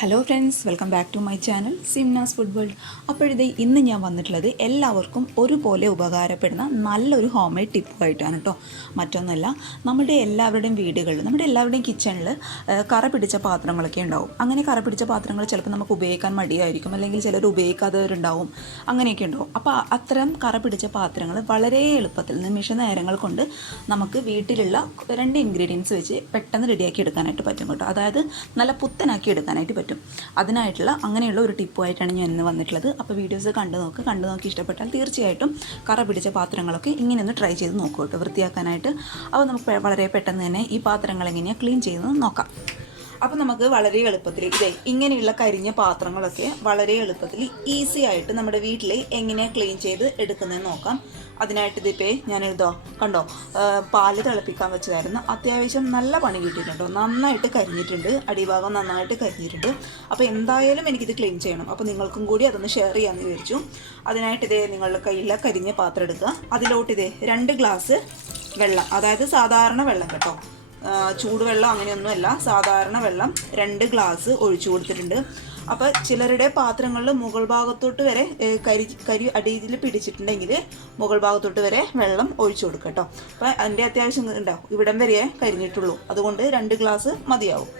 Hello friends, welcome back to my channel Simnas food world. അപ്പോഴിത് ഇന്ന് ഞാൻ വന്നിട്ടുള്ളത് എല്ലാവർക്കും ഒരുപോലെ ഉപകാരപ്പെടുന്ന നല്ലൊരു ഹോം മെയ്ഡ് ടിപ്പുമായിട്ടാണ് കേട്ടോ. മറ്റൊന്നുമല്ല, നമ്മുടെ എല്ലാവരുടെയും വീടുകളിൽ, നമ്മുടെ എല്ലാവരുടെയും കിച്ചണിൽ കറ പിടിച്ച പാത്രങ്ങളൊക്കെ ഉണ്ടാവും. അങ്ങനെ കറ പിടിച്ച പാത്രങ്ങൾ ചിലപ്പോൾ നമുക്ക് ഉപയോഗിക്കാൻ മടിയായിരിക്കും, അല്ലെങ്കിൽ ചിലർ ഉപയോഗിക്കാത്തവരുണ്ടാവും, അങ്ങനെയൊക്കെ ഉണ്ടാവും. അപ്പോൾ അത്തരം കറ പിടിച്ച പാത്രങ്ങൾ വളരെ എളുപ്പത്തിൽ നിമിഷ നേരങ്ങൾ കൊണ്ട് നമുക്ക് വീട്ടിലുള്ള 2 ഇൻഗ്രീഡിയൻസ് വെച്ച് പെട്ടെന്ന് റെഡിയാക്കി എടുക്കാനായിട്ട് പറ്റും കേട്ടോ. അതായത് നല്ല പുത്തനാക്കി എടുക്കാനായിട്ട് പറ്റും. അതിനായിട്ടുള്ള അങ്ങനെയുള്ള ഒരു ടിപ്പുമായിട്ടാണ് ഞാൻ ഇന്ന് വന്നിട്ടുള്ളത്. അപ്പോൾ വീഡിയോസ് കണ്ടു നോക്കി ഇഷ്ടപ്പെട്ടാൽ തീർച്ചയായിട്ടും കറ പിടിച്ച പാത്രങ്ങളൊക്കെ ഇങ്ങനെ ഒന്ന് ട്രൈ ചെയ്ത് നോക്കൂ കേട്ടോ, വൃത്തിയാക്കാനായിട്ട്. അപ്പോൾ നമുക്ക് വളരെ പെട്ടെന്ന് തന്നെ ഈ പാത്രങ്ങൾ എങ്ങനെയാണ് ക്ലീൻ ചെയ്യുന്നത് നോക്കാം. അപ്പോൾ നമുക്ക് വളരെ എളുപ്പത്തിൽ ഇങ്ങനെയുള്ള കരിഞ്ഞ പാത്രങ്ങളൊക്കെ വളരെ എളുപ്പത്തിൽ ഈസി ആയിട്ട് നമ്മുടെ വീട്ടിൽ എങ്ങനെയാണ് ക്ലീൻ ചെയ്ത് എടുക്കുന്നതെന്ന് നോക്കാം. അതിനായിട്ട് ഇതിപ്പോൾ ഞാനിതോ കണ്ടോ, പാല് തിളപ്പിക്കാൻ വെച്ചതായിരുന്നു. അത്യാവശ്യം നല്ല പണി കിട്ടിയിട്ടുണ്ടോ, നന്നായിട്ട് കരിഞ്ഞിട്ടുണ്ട്, അടിഭാഗം നന്നായിട്ട് കരിഞ്ഞിട്ടുണ്ട്. അപ്പോൾ എന്തായാലും എനിക്കിത് ക്ലീൻ ചെയ്യണം. അപ്പോൾ നിങ്ങൾക്കും കൂടി അതൊന്ന് ഷെയർ ചെയ്യാമെന്ന് വിചാരിച്ചു. അതിനായിട്ട് നിങ്ങളുടെ കയ്യിലെ കരിഞ്ഞ പാത്രം എടുക്കുക. അതിലോട്ട് 2 ഗ്ലാസ് വെള്ളം, അതായത് സാധാരണ വെള്ളം കേട്ടോ, ചൂടുവെള്ളം അങ്ങനെയൊന്നുമല്ല, സാധാരണ വെള്ളം 2 ഗ്ലാസ് ഒഴിച്ചു കൊടുത്തിട്ടുണ്ട്. അപ്പോൾ ചിലരുടെ പാത്രങ്ങളിൽ മുകൾ ഭാഗത്തോട്ട് വരെ കരി അടിയിൽ പിടിച്ചിട്ടുണ്ടെങ്കിൽ മുകൾ ഭാഗത്തോട്ട് വരെ വെള്ളം ഒഴിച്ചു കൊടുക്കുക കേട്ടോ. അപ്പോൾ അതിൻ്റെ അത്യാവശ്യം ഉണ്ടാവും, ഇവിടം വരെ കരിഞ്ഞിട്ടുള്ളൂ, അതുകൊണ്ട് 2 ഗ്ലാസ് മതിയാവും.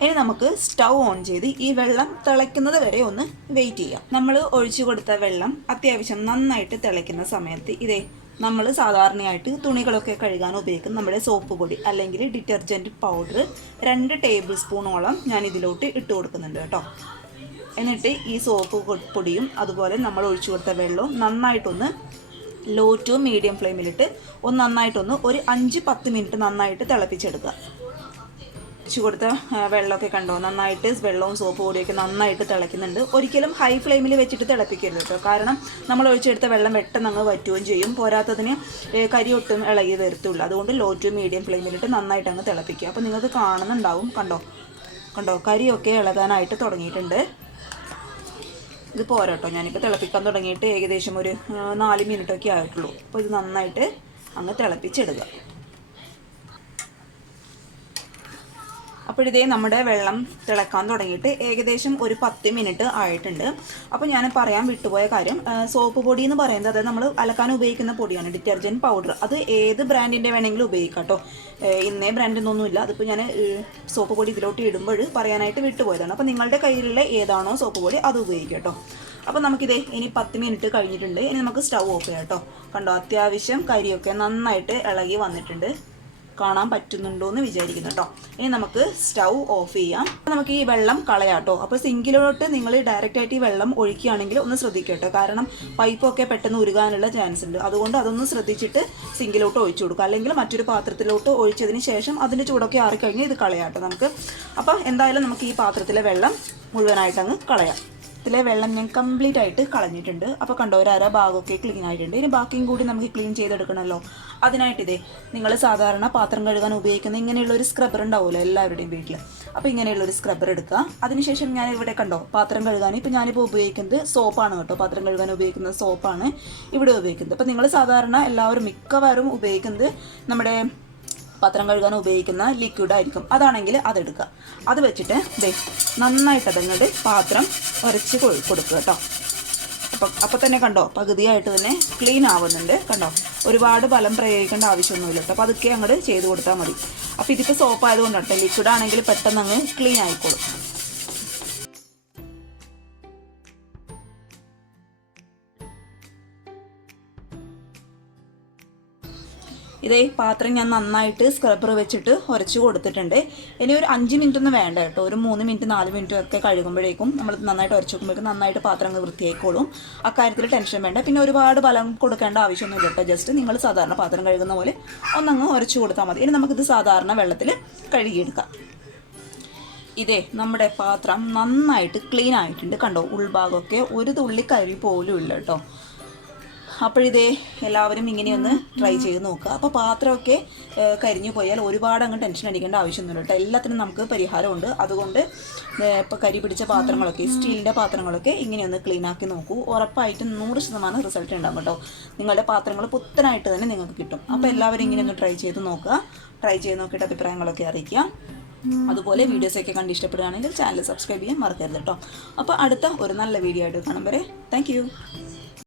ഇനി നമുക്ക് സ്റ്റൗ ഓൺ ചെയ്ത് ഈ വെള്ളം തിളയ്ക്കുന്നത് വരെ ഒന്ന് വെയിറ്റ് ചെയ്യാം. നമ്മൾ ഒഴിച്ചു കൊടുത്ത വെള്ളം അത്യാവശ്യം നന്നായിട്ട് തിളയ്ക്കുന്ന സമയത്ത് നമ്മൾ സാധാരണയായിട്ട് തുണികളൊക്കെ കഴുകാൻ ഉപയോഗിക്കുന്ന നമ്മുടെ സോപ്പ് പൊടി അല്ലെങ്കിൽ ഡിറ്റർജൻറ്റ് പൗഡർ 2 ടേബിൾ സ്പൂണോളം ഞാൻ ഇതിലോട്ട് ഇട്ട് കൊടുക്കുന്നുണ്ട് കേട്ടോ. എന്നിട്ട് ഈ സോപ്പ് പൊടിയും അതുപോലെ നമ്മൾ ഒഴിച്ചു കൊടുത്ത വെള്ളവും നന്നായിട്ടൊന്ന് ലോ ടു മീഡിയം ഫ്ലെയിമിലിട്ട് നന്നായിട്ടൊന്ന് ഒരു 5-10 മിനിറ്റ് നന്നായിട്ട് തിളപ്പിച്ചെടുക്കുക. ഒഴിച്ചു കൊടുത്ത വെള്ളമൊക്കെ കണ്ടോ, നന്നായിട്ട് വെള്ളവും സോപ്പ് പൊടിയൊക്കെ നന്നായിട്ട് തിളയ്ക്കുന്നുണ്ട്. ഒരിക്കലും ഹൈ ഫ്ലെയിമിൽ വെച്ചിട്ട് തിളപ്പിക്കരുത് കേട്ടോ, കാരണം നമ്മൾ ഒഴിച്ചെടുത്ത വെള്ളം പെട്ടെന്ന് അങ്ങ് വറ്റുകയും ചെയ്യും. പോരാത്തതിന് കരി ഒട്ടും ഇളകി വരത്തുള്ളൂ. അതുകൊണ്ട് ലോ ടു മീഡിയം ഫ്ലെയിമിലിട്ട് നന്നായിട്ട് അങ്ങ് തിളപ്പിക്കുക. അപ്പോൾ നിങ്ങൾക്ക് കാണുന്നുണ്ടാവും, കണ്ടോ കരിയൊക്കെ ഇളകാനായിട്ട് തുടങ്ങിയിട്ടുണ്ട്. ഇത് പോരാട്ടോ, ഞാനിപ്പോൾ തിളപ്പിക്കാൻ തുടങ്ങിയിട്ട് ഏകദേശം ഒരു 4 മിനിറ്റൊക്കെ ആയിട്ടുള്ളൂ. അപ്പോൾ ഇത് നന്നായിട്ട് അങ്ങ് തിളപ്പിച്ചെടുക്കുക. അപ്പോഴിതേ നമ്മുടെ വെള്ളം തിളക്കാൻ തുടങ്ങിയിട്ട് ഏകദേശം ഒരു 10 മിനിറ്റ് ആയിട്ടുണ്ട്. അപ്പോൾ ഞാൻ പറയാൻ വിട്ടുപോയ കാര്യം, സോപ്പ് പൊടി എന്ന് പറയുന്നത് അതായത് നമ്മൾ അലക്കാൻ ഉപയോഗിക്കുന്ന പൊടിയാണ്, ഡിറ്റർജൻറ്റ് പൗഡർ. അത് ഏത് ബ്രാൻഡിൻ്റെ വേണമെങ്കിലും ഉപയോഗിക്കാം കേട്ടോ, ഇന്നേ ബ്രാൻഡിനൊന്നുമില്ല. അതിപ്പോൾ ഞാൻ സോപ്പ് പൊടി ഇതിലോട്ട് ഇടുമ്പോൾ പറയാനായിട്ട് വിട്ടുപോയതാണ്. അപ്പോൾ നിങ്ങളുടെ കയ്യിലുള്ള ഏതാണോ സോപ്പ് പൊടി അത് ഉപയോഗിക്കാം കേട്ടോ. അപ്പോൾ ഇനി 10 മിനിറ്റ് കഴിഞ്ഞിട്ടുണ്ട്. ഇനി നമുക്ക് സ്റ്റൗ ഓഫ് ചെയ്യാം കേട്ടോ. കണ്ടോ, അത്യാവശ്യം കരിയൊക്കെ നന്നായിട്ട് ഇളകി വന്നിട്ടുണ്ട്, കാണാൻ പറ്റുന്നുണ്ടോ എന്ന് വിചാരിക്കുന്നു കേട്ടോ. ഇനി നമുക്ക് സ്റ്റൗ ഓഫ് ചെയ്യാം. നമുക്ക് ഈ വെള്ളം കളയാം കേട്ടോ. അപ്പോൾ സിങ്കിലോട്ട് നിങ്ങൾ ഡയറക്റ്റായിട്ട് ഈ വെള്ളം ഒഴിക്കുകയാണെങ്കിൽ ഒന്ന് ശ്രദ്ധിക്കുക കേട്ടോ, കാരണം പൈപ്പൊക്കെ പെട്ടെന്ന് ഉരുകാനുള്ള ചാൻസ് ഉണ്ട്. അതുകൊണ്ട് അതൊന്ന് ശ്രദ്ധിച്ചിട്ട് സിങ്കിലോട്ട് ഒഴിച്ചു കൊടുക്കുക, അല്ലെങ്കിൽ മറ്റൊരു പാത്രത്തിലോട്ട് ഒഴിച്ചതിന് ശേഷം അതിൻ്റെ ചൂടൊക്കെ ആറിക്കഴിഞ്ഞ് ഇത് കളയാം കേട്ടോ നമുക്ക്. അപ്പോൾ എന്തായാലും നമുക്ക് ഈ പാത്രത്തിലെ വെള്ളം മുഴുവനായിട്ട് അങ്ങ് കളയാം. ഇതിലെ വെള്ളം ഞാൻ കംപ്ലീറ്റ് ആയിട്ട് കളഞ്ഞിട്ടുണ്ട്. അപ്പോൾ കണ്ടോ, ഒരു അര ഭാഗമൊക്കെ ക്ലീൻ ആയിട്ടുണ്ട്. ഇനി ബാക്കിയും കൂടി നമുക്ക് ക്ലീൻ ചെയ്തെടുക്കണമല്ലോ. അതിനായിട്ട് നിങ്ങൾ സാധാരണ പാത്രം കഴുകാൻ ഉപയോഗിക്കുന്ന ഇങ്ങനെയുള്ള ഒരു സ്ക്രബ്ബർ ഉണ്ടാവുമല്ലോ എല്ലാവരുടെയും വീട്ടിൽ. അപ്പോൾ ഇങ്ങനെയുള്ളൊരു സ്ക്രബ്ബർ എടുക്കുക. അതിനുശേഷം ഞാൻ ഇവിടെ കണ്ടോ, പാത്രം കഴുകാൻ ഇപ്പോൾ ഞാനിപ്പോൾ ഉപയോഗിക്കുന്നത് സോപ്പാണ് കേട്ടോ, പാത്രം കഴുകാൻ ഉപയോഗിക്കുന്ന സോപ്പാണ് ഇവിടെ ഉപയോഗിക്കുന്നത്. അപ്പോൾ നിങ്ങൾ സാധാരണ എല്ലാവരും മിക്കവാറും ഉപയോഗിക്കുന്നത് നമ്മുടെ പാത്രം കഴുകാൻ ഉപയോഗിക്കുന്ന ലിക്വിഡായിരിക്കും. അതാണെങ്കിൽ അതെടുക്കുക. അത് വെച്ചിട്ട് നന്നായിട്ട് അതങ്ങോട്ട് പാത്രം ഉരച്ച് കൊടുക്കുക കേട്ടോ. അപ്പോൾ തന്നെ കണ്ടോ, പകുതിയായിട്ട് തന്നെ ക്ലീൻ ആവുന്നുണ്ട്. കണ്ടോ, ഒരുപാട് ബലം പ്രയോഗിക്കേണ്ട ആവശ്യമൊന്നുമില്ല കേട്ടോ. അപ്പോൾ അതൊക്കെ അങ്ങോട്ട് ചെയ്ത് കൊടുത്താൽ മതി. അപ്പോൾ ഇതിപ്പോൾ സോപ്പ് ആയതുകൊണ്ടാണ് കേട്ടോ, ലിക്വിഡാണെങ്കിൽ പെട്ടെന്ന് അങ്ങ് ക്ലീൻ ആയിക്കോളും. പാത്രം ഞാൻ നന്നായിട്ട് സ്ക്രബ്ബർ വെച്ചിട്ട് ഉരച്ച് കൊടുത്തിട്ടുണ്ട്. ഇനി ഒരു 5 മിനിറ്റ് ഒന്നും വേണ്ട കേട്ടോ, ഒരു 3 മിനിറ്റ് 4 മിനിറ്റ് ഒക്കെ കഴുകുമ്പോഴേക്കും നമ്മൾ നന്നായിട്ട് ഉരച്ച് വെക്കുമ്പോഴേക്കും നന്നായിട്ട് പാത്രം അങ്ങ് വൃത്തിയായിക്കോളും. അക്കാര്യത്തിൽ ടെൻഷൻ വേണ്ട. പിന്നെ ഒരുപാട് ബലം കൊടുക്കേണ്ട ആവശ്യമൊന്നുമില്ല കേട്ടോ, ജസ്റ്റ് നിങ്ങൾ സാധാരണ പാത്രം കഴുകുന്ന പോലെ ഒന്നങ്ങ് ഉരച്ച് കൊടുത്താൽ മതി. ഇനി നമുക്കിത് സാധാരണ വെള്ളത്തിൽ കഴുകിയെടുക്കാം. നമ്മുടെ പാത്രം നന്നായിട്ട് ക്ലീൻ ആയിട്ടുണ്ട്. കണ്ടോ, ഉൾഭാഗമൊക്കെ ഒരു തുള്ളി കരി പോലും ഇല്ല കേട്ടോ. അപ്പോഴിതേ എല്ലാവരും ഇങ്ങനെയൊന്ന് ട്രൈ ചെയ്ത് നോക്കുക. അപ്പോൾ പാത്രമൊക്കെ കരിഞ്ഞു പോയാൽ ഒരുപാട് അങ്ങ് ടെൻഷൻ അടിക്കേണ്ട ആവശ്യമൊന്നുമില്ല കേട്ടോ. എല്ലാത്തിനും നമുക്ക് പരിഹാരമുണ്ട്. അതുകൊണ്ട് ഇപ്പോൾ കരി പിടിച്ച പാത്രങ്ങളൊക്കെ, സ്റ്റീലിൻ്റെ പാത്രങ്ങളൊക്കെ ഇങ്ങനെയൊന്ന് ക്ലീൻ ആക്കി നോക്കൂ. ഉറപ്പായിട്ടും 100% റിസൾട്ട് ഉണ്ടാകും കേട്ടോ. നിങ്ങളുടെ പാത്രങ്ങൾ പുത്തനായിട്ട് തന്നെ നിങ്ങൾക്ക് കിട്ടും. അപ്പോൾ എല്ലാവരും ഇങ്ങനെയൊന്ന് ട്രൈ ചെയ്ത് നോക്കുക. ട്രൈ ചെയ്ത് നോക്കിയിട്ട് അഭിപ്രായങ്ങളൊക്കെ അറിയിക്കുക. അതുപോലെ വീഡിയോസൊക്കെ കണ്ട് ഇഷ്ടപ്പെടുകയാണെങ്കിൽ ചാനൽ സബ്സ്ക്രൈബ് ചെയ്യാൻ മറക്കരുത് കേട്ടോ. അപ്പോൾ അടുത്ത ഒരു നല്ല വീഡിയോ ആയിട്ട് കാണും വരെ താങ്ക് യു.